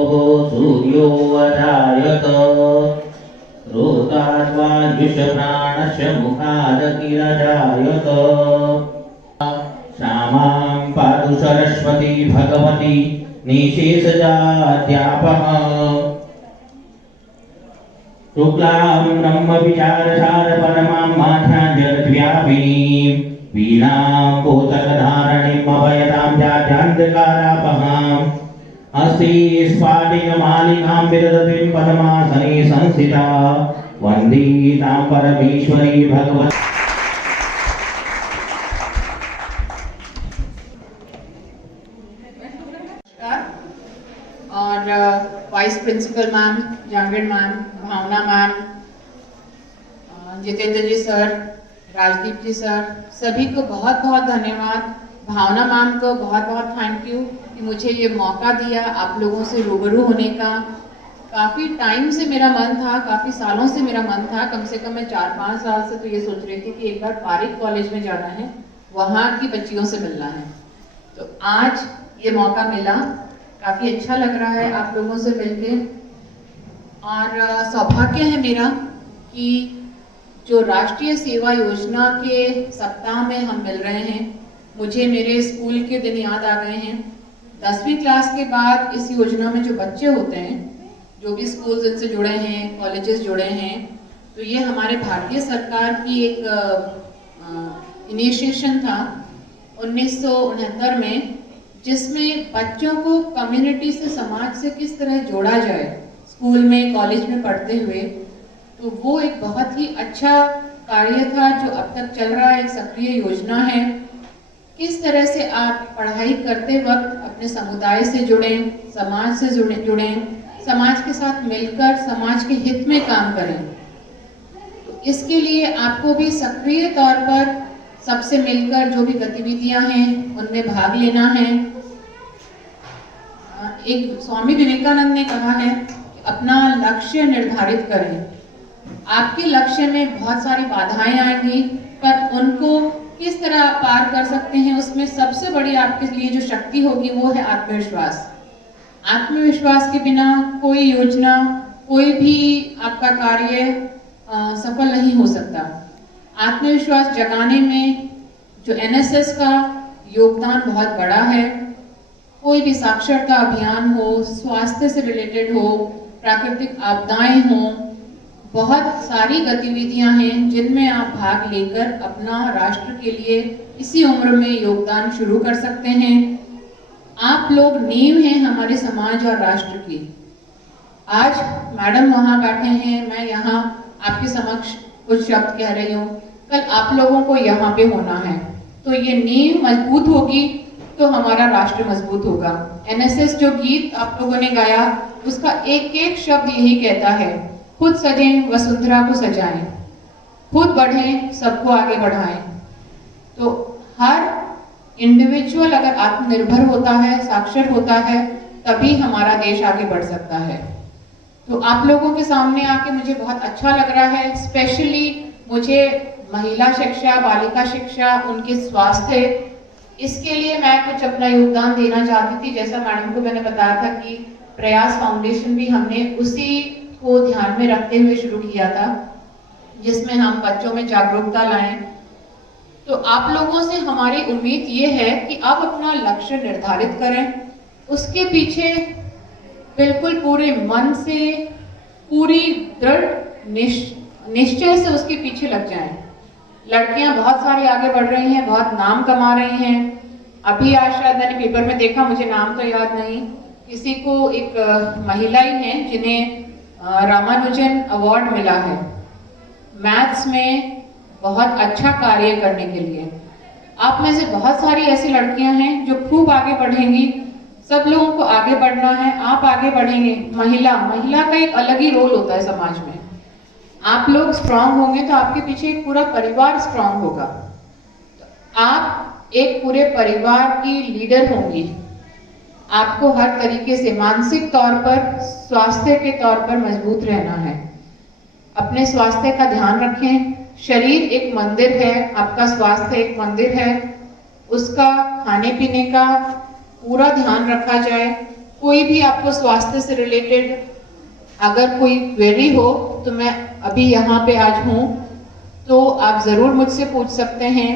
सूर्यो अजायत रोगाद्वायुषप्राणस्य मुखादकिरजायत श्यामां पातु सरस्वती भगवती निशेषजाड्यापः शुक्लां ब्रह्मविचारसार परमां माध्यां जगद्व्यापिनीं वीणां पोतकधारणीं अभयतां जाड्यान्धकारापहाम् अस्ति स्फाटिकमालिकां विदधतीं पद्मासने संस्थिता वन्दे तां परमेश्वरी भगवती। और vice principal ma'am, Jangad ma'am, Bhavana ma'am, Jitendra ji sir, Rajdeep ji sir, सभी को बहुत बहुत धन्यवाद। भावना मैम को बहुत बहुत थैंक यू कि मुझे ये मौका दिया आप लोगों से रूबरू होने का। काफ़ी टाइम से मेरा मन था, काफ़ी सालों से मेरा मन था, कम से कम मैं 4-5 साल से तो ये सोच रही थी कि एक बार पारिक कॉलेज में जाना है, वहाँ की बच्चियों से मिलना है। तो आज ये मौका मिला, काफ़ी अच्छा लग रहा है आप लोगों से मिलके। और सौभाग्य है मेरा कि जो राष्ट्रीय सेवा योजना के सप्ताह में हम मिल रहे हैं, मुझे मेरे स्कूल के दिन याद आ गए हैं। 10वीं क्लास के बाद इस योजना में जो बच्चे होते हैं, जो भी स्कूल्स इनसे जुड़े हैं, कॉलेजेस जुड़े हैं, तो ये हमारे भारतीय सरकार की एक इनिशिएशन था 1969 में, जिसमें बच्चों को कम्युनिटी से, समाज से किस तरह जोड़ा जाए स्कूल में, कॉलेज में पढ़ते हुए। तो वो एक बहुत ही अच्छा कार्य था जो अब तक चल रहा है, एक सक्रिय योजना है। किस तरह से आप पढ़ाई करते वक्त अपने समुदाय से जुड़ें, समाज से जुड़ें, समाज के साथ मिलकर समाज के हित में काम करें। तो इसके लिए आपको भी सक्रिय तौर पर सबसे मिलकर जो भी गतिविधियां हैं उनमें भाग लेना है। एक स्वामी विवेकानंद ने कहा है कि अपना लक्ष्य निर्धारित करें। आपके लक्ष्य में बहुत सारी बाधाएं आएंगी, पर उनको किस तरह आप पार कर सकते हैं, उसमें सबसे बड़ी आपके लिए जो शक्ति होगी वो है आत्मविश्वास। आत्मविश्वास के बिना कोई योजना, कोई भी आपका कार्य सफल नहीं हो सकता। आत्मविश्वास जगाने में जो एनएसएस का योगदान बहुत बड़ा है। कोई भी साक्षरता अभियान हो, स्वास्थ्य से रिलेटेड हो, प्राकृतिक आपदाएं हों, बहुत सारी गतिविधियां हैं जिनमें आप भाग लेकर अपना राष्ट्र के लिए इसी उम्र में योगदान शुरू कर सकते हैं। आप लोग नींव हैं हमारे समाज और राष्ट्र की। आज मैडम वहाँ बैठे हैं, मैं यहाँ आपके समक्ष कुछ शब्द कह रही हूँ, कल आप लोगों को यहाँ पे होना है। तो ये नींव मजबूत होगी तो हमारा राष्ट्र मजबूत होगा। एनएसएस जो गीत आप लोगों ने गाया, उसका एक एक शब्द यही कहता है, खुद सजें वसुंधरा को सजाएं, खुद बढ़ें सबको आगे बढ़ाएं। तो हर इंडिविजुअल अगर आत्मनिर्भर होता है, साक्षर होता है, तभी हमारा देश आगे बढ़ सकता है। तो आप लोगों के सामने आके मुझे बहुत अच्छा लग रहा है। स्पेशली मुझे महिला शिक्षा, बालिका शिक्षा, उनके स्वास्थ्य, इसके लिए मैं कुछ अपना योगदान देना चाहती थी। जैसा मैडम को मैंने बताया था कि प्रयास फाउंडेशन भी हमने उसी को ध्यान में रखते हुए शुरू किया था, जिसमें हम बच्चों में जागरूकता लाएं। तो आप लोगों से हमारी उम्मीद ये है कि आप अपना लक्ष्य निर्धारित करें, उसके पीछे बिल्कुल पूरे मन से, पूरी दृढ़ निश्चय से उसके पीछे लग जाएं। लड़कियां बहुत सारी आगे बढ़ रही हैं, बहुत नाम कमा रही हैं। अभी आज शायद मैंने पेपर में देखा, मुझे नाम तो याद नहीं, किसी को एक महिला ही है जिन्हें रामानुजन अवार्ड मिला है मैथ्स में बहुत अच्छा कार्य करने के लिए। आप में से बहुत सारी ऐसी लड़कियां हैं जो खूब आगे बढ़ेंगी। सब लोगों को आगे बढ़ना है, आप आगे बढ़ेंगे। महिला का एक अलग ही रोल होता है समाज में। आप लोग स्ट्रांग होंगे तो आपके पीछे एक पूरा परिवार स्ट्रांग होगा। तो आप एक पूरे परिवार की लीडर होंगी। आपको हर तरीके से मानसिक तौर पर, स्वास्थ्य के तौर पर मजबूत रहना है। अपने स्वास्थ्य का ध्यान रखें। शरीर एक मंदिर है, आपका स्वास्थ्य एक मंदिर है। उसका खाने पीने का पूरा ध्यान रखा जाए। कोई भी आपको स्वास्थ्य से रिलेटेड अगर कोई क्वेरी हो तो मैं अभी यहाँ पे आज हूँ, तो आप ज़रूर मुझसे पूछ सकते हैं।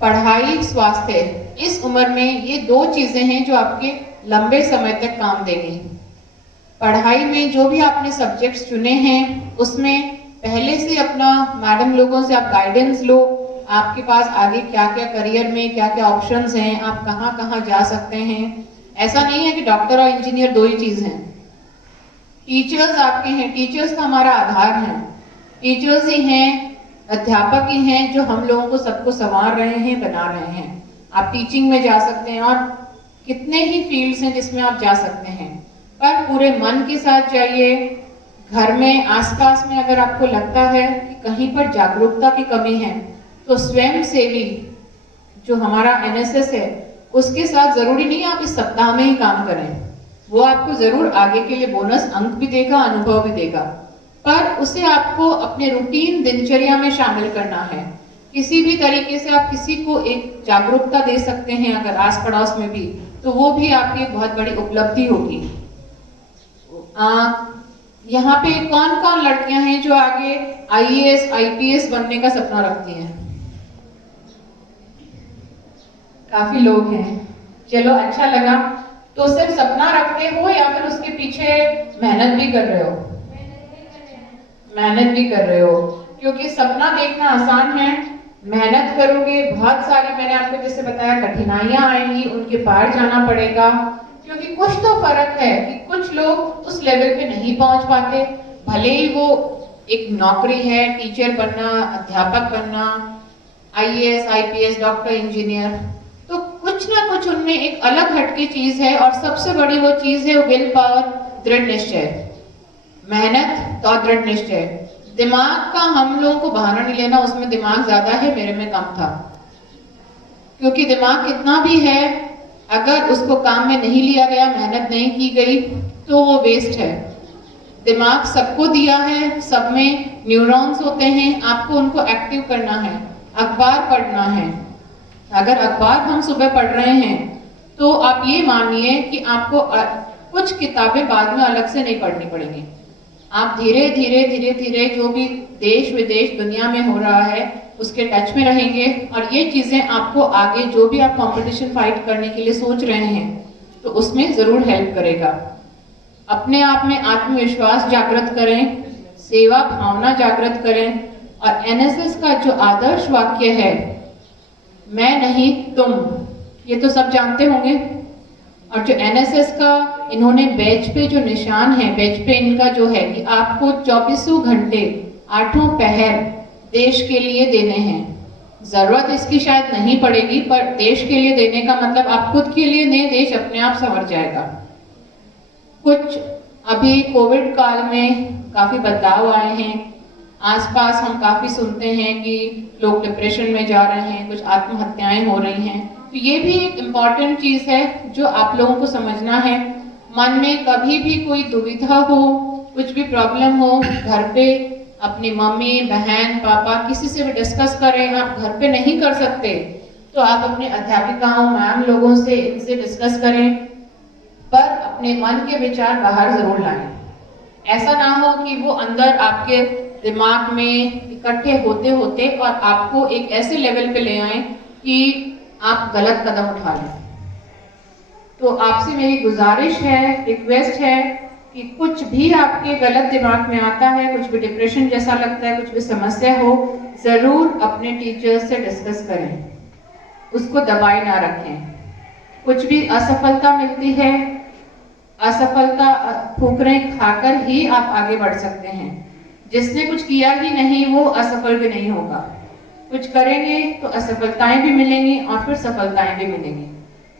पढ़ाई, स्वास्थ्य, इस उम्र में ये दो चीज़ें हैं जो आपके लंबे समय तक काम देंगी। पढ़ाई में जो भी आपने सब्जेक्ट्स चुने हैं उसमें पहले से अपना मैडम लोगों से आप गाइडेंस लो, आपके पास आगे क्या क्या करियर में क्या क्या ऑप्शंस हैं, आप कहाँ कहाँ जा सकते हैं। ऐसा नहीं है कि डॉक्टर और इंजीनियर दो ही चीज़ हैं। टीचर्स आपके हैं, टीचर्स का हमारा आधार है, टीचर्स ही हैं, अध्यापक ही हैं जो हम लोगों को सबको संवार रहे हैं, बना रहे हैं। आप टीचिंग में जा सकते हैं और कितने ही फील्ड्स हैं जिसमें आप जा सकते हैं, पर पूरे मन के साथ जाइए। घर में आसपास में अगर आपको लगता है कि कहीं पर जागरूकता की कमी है तो स्वयं सेवी जो हमारा एनएसएस है उसके साथ जरूरी नहीं आप इस सप्ताह में ही काम करें, वो आपको जरूर आगे के लिए बोनस अंक भी देगा, अनुभव भी देगा, पर उसे आपको अपने रूटीन दिनचर्या में शामिल करना है। किसी भी तरीके से आप किसी को एक जागरूकता दे सकते हैं अगर आस पड़ोस में भी, तो वो भी आपकी एक बहुत बड़ी उपलब्धि होगी। यहाँ पे कौन कौन लड़कियां हैं जो आगे आईएएस आईपीएस बनने का सपना रखती हैं? काफी लोग हैं, चलो अच्छा लगा। तो सिर्फ सपना रखते हो या फिर उसके पीछे मेहनत भी कर रहे हो? मेहनत भी कर रहे हो, क्योंकि सपना देखना आसान है, मेहनत करोगे बहुत सारी, मैंने आपको जैसे बताया कठिनाइयां आएंगी, उनके पार जाना पड़ेगा। क्योंकि कुछ तो फर्क है कि कुछ लोग उस लेवल पे नहीं पहुंच पाते, भले ही वो एक नौकरी है, टीचर बनना, अध्यापक बनना, आईएएस आईपीएस, डॉक्टर, इंजीनियर, तो कुछ ना कुछ उनमें एक अलग हटके चीज है, और सबसे बड़ी वो चीज है विल पावर, दृढ़ निश्चय, मेहनत और दृढ़ निश्चय। दिमाग का हम लोगों को बहाना नहीं लेना, उसमें दिमाग ज्यादा है, मेरे में कम था, क्योंकि दिमाग कितना भी है अगर उसको काम में नहीं लिया गया, मेहनत नहीं की गई, तो वो वेस्ट है। दिमाग सबको दिया है, सब में न्यूरॉन्स होते हैं, आपको उनको एक्टिव करना है। अखबार पढ़ना है, अगर अखबार हम सुबह पढ़ रहे हैं तो आप ये मानिए कि आपको कुछ किताबें बाद में अलग से नहीं पढ़नी पड़ेंगी। आप धीरे धीरे धीरे धीरे जो भी देश विदेश दुनिया में हो रहा है उसके टच में रहेंगे, और ये चीजें आपको आगे जो भी आप कंपटीशन फाइट करने के लिए सोच रहे हैं तो उसमें जरूर हेल्प करेगा। अपने आप में आत्मविश्वास जागृत करें, सेवा भावना जागृत करें, और एनएसएस का जो आदर्श वाक्य है, मैं नहीं तुम, ये तो सब जानते होंगे। और जो एनएसएस का इन्होंने बैच पे जो निशान है, बैच पे इनका जो है कि आपको 24 घंटे 8 पहर देश के लिए देने हैं। जरूरत इसकी शायद नहीं पड़ेगी, पर देश के लिए देने का मतलब आप खुद के लिए नहीं, देश अपने आप संवर जाएगा। कुछ अभी कोविड काल में काफी बदलाव आए हैं, आसपास हम काफी सुनते हैं कि लोग डिप्रेशन में जा रहे हैं, कुछ आत्महत्याएं हो रही हैं, तो ये भी एक इम्पॉर्टेंट चीज है जो आप लोगों को समझना है। मन में कभी भी कोई दुविधा हो, कुछ भी प्रॉब्लम हो, घर पे अपनी मम्मी, बहन, पापा किसी से भी डिस्कस करें। आप घर पे नहीं कर सकते तो आप अपने अध्यापिकाओं, मैम लोगों से, इनसे डिस्कस करें, पर अपने मन के विचार बाहर जरूर लाएं। ऐसा ना हो कि वो अंदर आपके दिमाग में इकट्ठे होते होते और आपको एक ऐसे लेवल पे ले आए कि आप गलत कदम उठा लें। तो आपसे मेरी गुजारिश है, रिक्वेस्ट है कि कुछ भी आपके गलत दिमाग में आता है, कुछ भी डिप्रेशन जैसा लगता है, कुछ भी समस्या हो, जरूर अपने टीचर्स से डिस्कस करें, उसको दबाए ना रखें। कुछ भी असफलता मिलती है, असफलता ठोकरें खाकर ही आप आगे बढ़ सकते हैं। जिसने कुछ किया ही नहीं वो असफल भी नहीं होगा। कुछ करेंगे तो असफलताएं भी मिलेंगी और फिर सफलताएं भी मिलेंगी।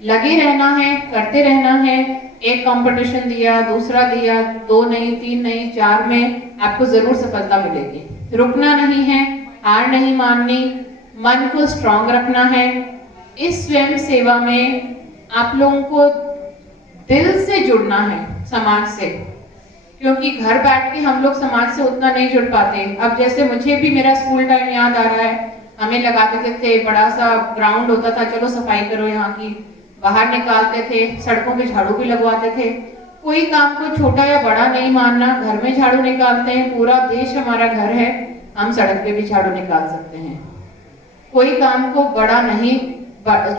लगे रहना है, करते रहना है। एक कंपटीशन दिया, दूसरा दिया, 2 नहीं, 3 नहीं, 4 में आपको जरूर सफलता मिलेगी। रुकना नहीं है, हार नहीं माननी, मन को स्ट्रांग रखना है। इस स्वयं सेवा में आप लोगों को दिल से जुड़ना है समाज से, क्योंकि घर बैठ के हम लोग समाज से उतना नहीं जुड़ पाते। अब जैसे मुझे भी मेरा स्कूल टाइम याद आ रहा है, हमें लगा देते थे, बड़ा सा ग्राउंड होता था, चलो सफाई करो यहाँ की, बाहर निकालते थे, सड़कों पे झाड़ू भी लगवाते थे। कोई काम को छोटा या बड़ा नहीं मानना, घर में झाड़ू निकालते हैं, पूरा देश हमारा घर है, हम सड़क पे भी झाड़ू निकाल सकते हैं। कोई काम को बड़ा नहीं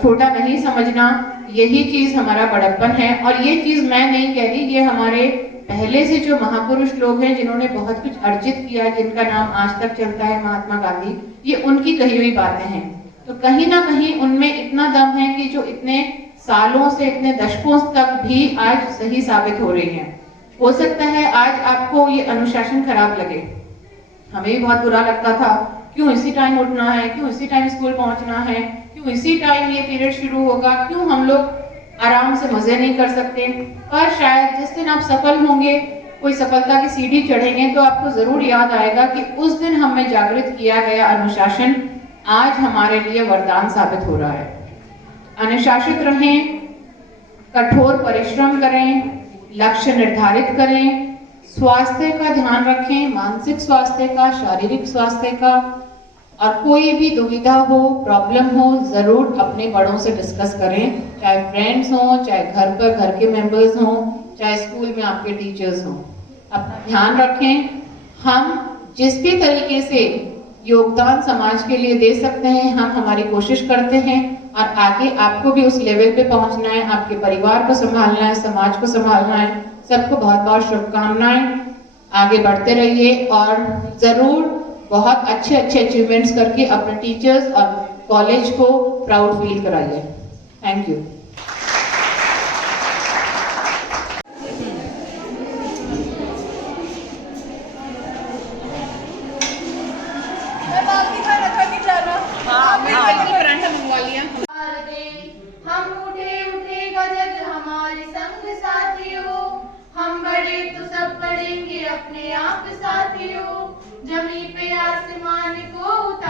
छोटा नहीं समझना, यही चीज हमारा बड़प्पन है। और ये चीज मैं नहीं कह रही, ये हमारे पहले से जो महापुरुष लोग हैं जिन्होंने बहुत कुछ अर्जित किया, जिनका नाम आज तक चलता है, महात्मा गांधी, ये उनकी कही हुई बातें हैं। तो कहीं ना कहीं उनमें इतना दम है कि जो इतने सालों से, इतने दशकों तक भी आज सही साबित हो रही हैं। हो सकता है आज आपको ये अनुशासन खराब लगे, हमें भी बहुत बुरा लगता था, क्यों इसी टाइम उठना है, क्यों इसी टाइम स्कूल पहुंचना है, क्यों इसी टाइम ये पीरियड शुरू होगा, क्यों हम लोग आराम से मजे नहीं कर सकते। पर शायद जिस दिन आप सफल होंगे, कोई सफलता की सीढ़ी चढ़ेंगे, तो आपको जरूर याद आएगा कि उस दिन हमें जागृत किया गया अनुशासन आज हमारे लिए वरदान साबित हो रहा है। अनुशासित रहें, कठोर परिश्रम करें, लक्ष्य निर्धारित करें, स्वास्थ्य का ध्यान रखें, मानसिक स्वास्थ्य का, शारीरिक स्वास्थ्य का। और कोई भी दुविधा हो, प्रॉब्लम हो, जरूर अपने बड़ों से डिस्कस करें, चाहे फ्रेंड्स हों, चाहे घर पर घर के मेंबर्स हों, चाहे स्कूल में आपके टीचर्स हों। अपना ध्यान रखें। हम जिस भी तरीके से योगदान समाज के लिए दे सकते हैं, हम हमारी कोशिश करते हैं। और आगे आपको भी उस लेवल पे पहुंचना है, आपके परिवार को संभालना है, समाज को संभालना है। सबको बहुत बहुत शुभकामनाएं, आगे बढ़ते रहिए और जरूर बहुत अच्छे अच्छे अचीवमेंट्स करके अपने टीचर्स और कॉलेज को प्राउड फील कराइए। Thank you. हम उठे उठे गजब हमारे संग साथियों, हम बड़े तो सब पढ़ेंगे अपने आप साथियों, जमीन पे आसमान को उतार